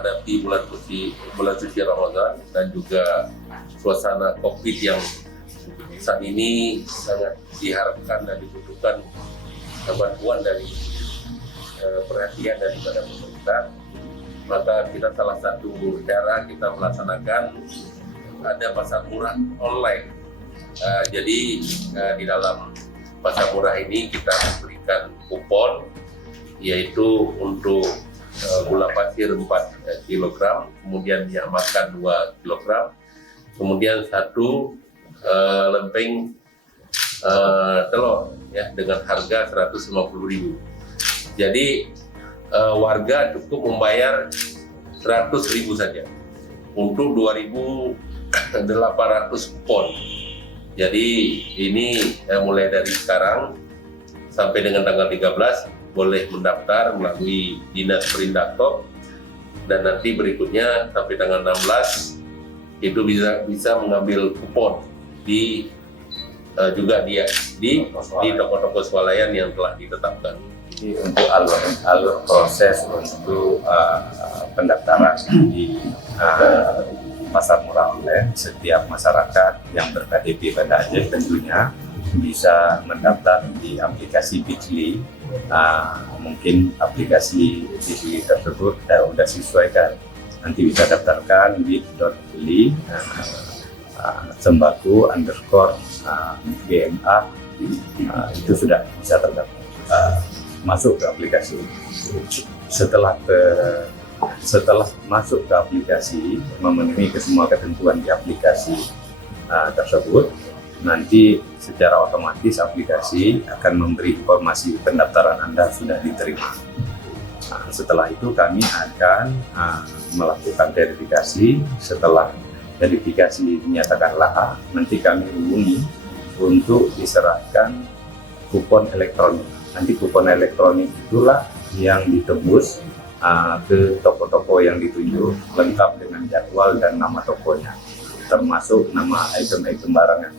menghadapi bulan suci Ramadan dan juga suasana COVID yang saat ini sangat diharapkan dan dibutuhkan bantuan dari perhatian daripada pemerintah. Maka kita salah satu cara kita melaksanakan ada pasar murah online. Jadi di dalam pasar murah ini kita memberikan kupon, yaitu untuk gula pasir 4 kg, kemudian minyak makan 2 kg, kemudian 1 lempeng telur ya dengan harga 150.000. Jadi warga cukup membayar 100.000 saja untuk 2.800 kupon. Jadi ini mulai dari sekarang sampai dengan tanggal 13 boleh mendaftar melalui Dinas Perindaktok, dan nanti berikutnya sampai tanggal 16 itu bisa mengambil kupon di juga di toko-toko swalayan yang telah ditetapkan. Jadi untuk alur proses untuk pendaftaran di pasar murah online, setiap masyarakat yang ber-KTP pada Aceh tentunya bisa mendaftar di aplikasi Bitly. Mungkin aplikasi Bitly tersebut sudah disesuaikan. Nanti bisa daftarkan bit.ly sembako _GMA, itu sudah bisa terdaftar, masuk ke aplikasi. Setelah masuk ke aplikasi, memenuhi semua ketentuan di aplikasi tersebut, nanti secara otomatis aplikasi akan memberi informasi pendaftaran Anda sudah diterima. Setelah itu kami akan melakukan verifikasi. Setelah verifikasi dinyatakan layak, nanti kami hubungi untuk diserahkan kupon elektronik. Nanti kupon elektronik itulah yang ditebus ke toko-toko yang ditunjuk, lengkap dengan jadwal dan nama tokonya, termasuk nama item-item barangnya.